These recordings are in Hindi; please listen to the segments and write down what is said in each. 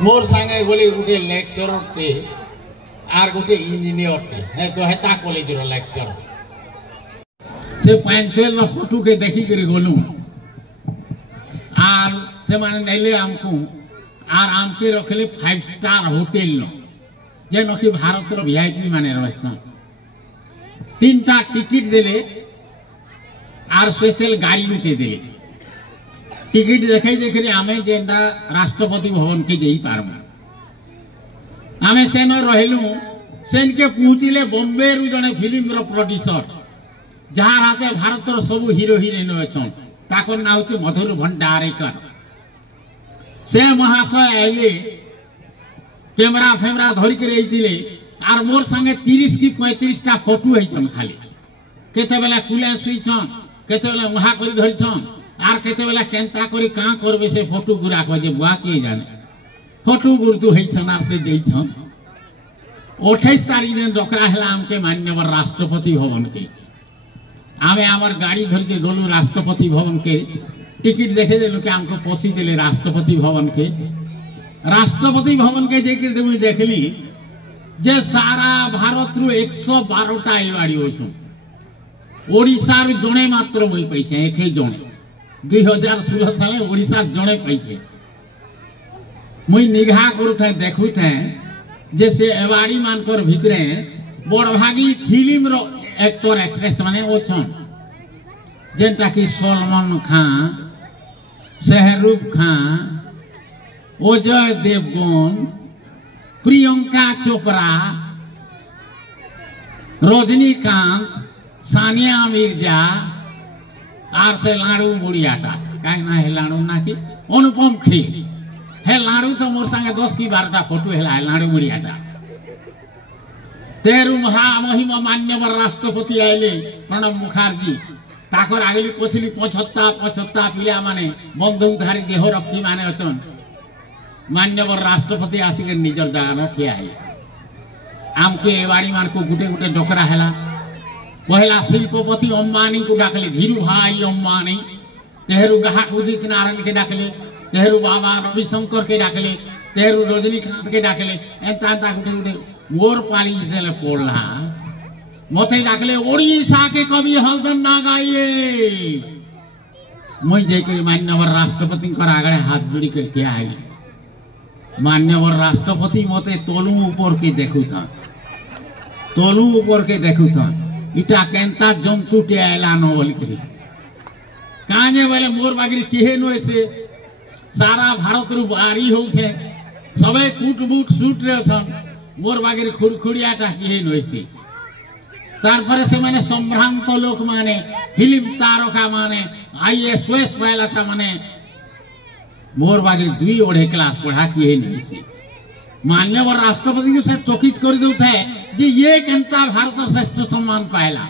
मोर संगे बोले गोटे लेक्चरर टे आर गोटे इंजीनियर टे है तो हेता कॉलेज रो लेक्चर से पेंसिल न फोटो के देखी कर गोलू आर से माने नैले हमको आर आमके रखले 5 स्टार होटल न जे नखी भारत रो वीआईपी माने रहसन 3टा टिकट देले आर स्पेशल गाड़ी उठे देले टिकट देखे देखिए आमे जेंदा राष्ट्रपति भवन के जई पारमा आमे सेन रहलु सेन के पहुँचले बॉम्बे रु जने फिल्म रो प्रोड्यूसर जहाँ हाथे भारत रो सब हीरो हिरोइन अछन ताकर ना होचे मधुर भंडारेकर से महाशय आइले कैमरा फेमरा धरि के रहितिले आर मोर संगे 30 की 35 टा फोटो हैछन खाली केते बेला कुले सुइछन केते बेला महा करी धरिछन आर केते बेला केंता करी का करबे से फोटो गुरा को जे बुआ के जाने फोटो गुरतु हैछन आप से देइछन 28 तारीख दिन डकरा हला हमके माननीय राष्ट्रपति भवन के आमे आमर गाड़ी धर के गोलू राष्ट्रपति भवन के टिकट देखे देलु के हमको पोसी देले राष्ट्रपति भवन के जेके देबु देखली जे सारा भारत रु 112 टा एवाडी होछु ओडिसा रु जणे मात्र मई पैछे एके जणे 2016 साले ओडिसा जणे पैछे मुई निगाह करूथे देखुथे जे से एवाडी मानकर भितरे बड़भागी फिल्म रो एक्टर एक्ट्रेस माने ओछन जेंटा कि सलमान खान शाहरुख खान अजय देवगन प्रियंका चोपड़ा रजनीकांत सानिया मिर्जा आर से लाड़ू मुड़ियाटा कहीं ना है लाड़ू ना कि अनुपम खेर है लाड़ू तो मोर संगे 10 की 12टा फोटो है लाड़ू मुड़ियाटा तेरु महामहिम मान्यवर राष्ट्रपति आइले प्रणब मुखर्जी ताकर आगली पछली 75 पिला माने बंदूकधारी देह रखी माने अचन मान्यवर राष्ट्रपति आसिक निजर जगह रखिया है आमके एवाड़ी मान को गुटे गुटे डकरा हैला पहला शिल्पपति अंबानी को डाकले धीरू भाई अंबानी तेहरू गाहक उदित नारायण के डाकले तेहरू बाबा रविशंकर के डाकले तेहरू रजनीकांत के डाकले एंता गुटे गुटे मोर पाली देले पड़ला मते डाकले ओडिशा के कवि हलदन ना गाइए मुई जेके मान्यवर राष्ट्रपति कर आगळे हाथ जोड़ी के क्या है मान्यवर राष्ट्रपति मते तोलू ऊपर के देखुता इटा केंता जंतु के ऐलान बोल के काने वाले मोर बागरी किहे नो से सारा भारत रु बारी हो छे सबे कूट बूट सूट रे छन मोर बागरी खुड़खुड़ियाटा किहे नो से तार पर से माने संभ्रांत लोक माने फिल्म तारका माने आईएएस पायलट माने मोर बागरी 2 क्लास पढ़ा किहे नहीं से मान्यवर राष्ट्रपति को से चकित कर देउथा है जे ये केंता भारत श्रेष्ठ सम्मान पायला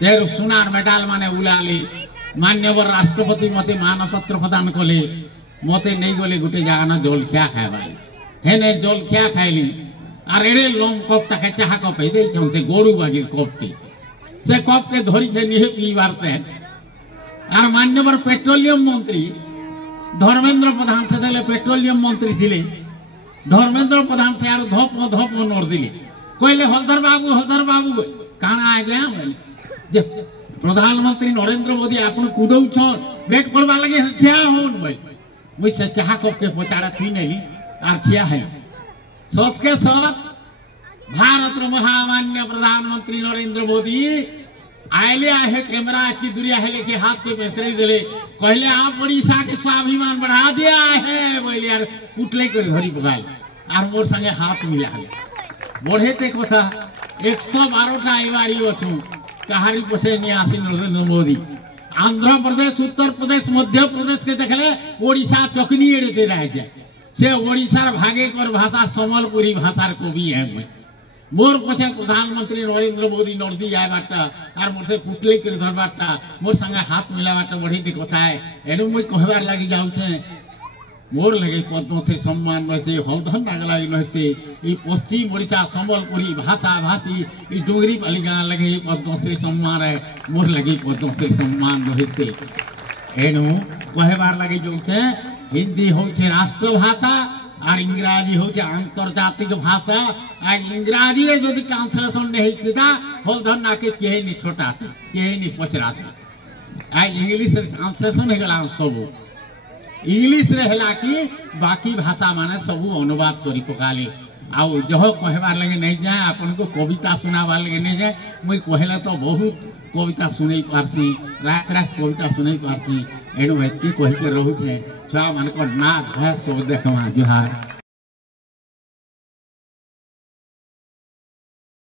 तेर सुनार मेडल माने उलाली मान्यवर राष्ट्रपति मते मानपत्र प्रदान कले मते नहीं गले गुटे जाना जलखिया खाइबाई हेने जलखिया खाइली और एड़े लोम कप ताके चाह कप दे से गोरु बागिर कपटी से कप के धरी के निहे पीबारते और मान्यवर पेट्रोलियम मंत्री धर्मेंद्र प्रधान से देले पेट्रोलियम मंत्री थिले धर्मेंद्र प्रधान से यार धप नोट दिले कहले हलधर बाबू काना आ गया जे प्रधानमंत्री नरेंद्र मोदी आपन कुदौ छन भेट करबा लगे ठिया होन भाई मुई से चाह कप के पचाड़ा थी नहीं और ठिया है सत के सत भारत रो महामान्य प्रधानमंत्री नरेंद्र मोदी आयले आहे कैमरा की दुनिया है लेके हाथ के पैसे दिले कहले आप ओडिशा के स्वाभिमान बढ़ा दिया है बोले यार कुटले कर धरी बगाल और मोर संगे हाथ मिला है बढ़े ते कथा 112 टा एवारी अछु कहारी पछे नि आसी नरेंद्र मोदी आंध्र प्रदेश उत्तर प्रदेश मध्य प्रदेश के देखले ओडिशा चकनी एड़े के रह जाए से ओडिशार भागे कर भाषा समलपुरी भाषार कवि है मोर पछे प्रधानमंत्री नरेंद्र मोदी नर्दी जाए बाटा और मोर पुतले कर धर बाटा मोर संगे हाथ मिला बाटा बढ़ी दी कथा है एनु मुई कहबार लगी जाऊ छे मोर लगे पद्मश्री सम्मान रही हलधन नागला रही पश्चिम ओडिशा सम्बलपुरी भाषा भाषी डुंगरी पाली गाँव लगे पद्मश्री सम्मान है मोर लगे पद्मश्री सम्मान रही एनु कहबार लगे जो हिंदी हूँ राष्ट्रभाषा और इंग्राजी हूँ आंतर्जातिक भाषा और इंग्राजी रे जदि ट्रांसलेशन नहीं होता हलधन ना के कहे नहीं छोटाता कहे नहीं पचराता आज इंग्लिश ट्रांसलेशन हो गला सब इंग्लिश रहला कि बाकी भाषा माने सब अनुवाद करी पकाले आउ जह कहबार लगे नहीं जाए आपन को कविता सुनाबार लगे नहीं जाए मुई कहले तो बहुत कविता सुनै पारसी रात रात कविता सुनै पारसी एणु एति कहि के रहू छे छुआ मान को नाच है सब देखवा जुहार।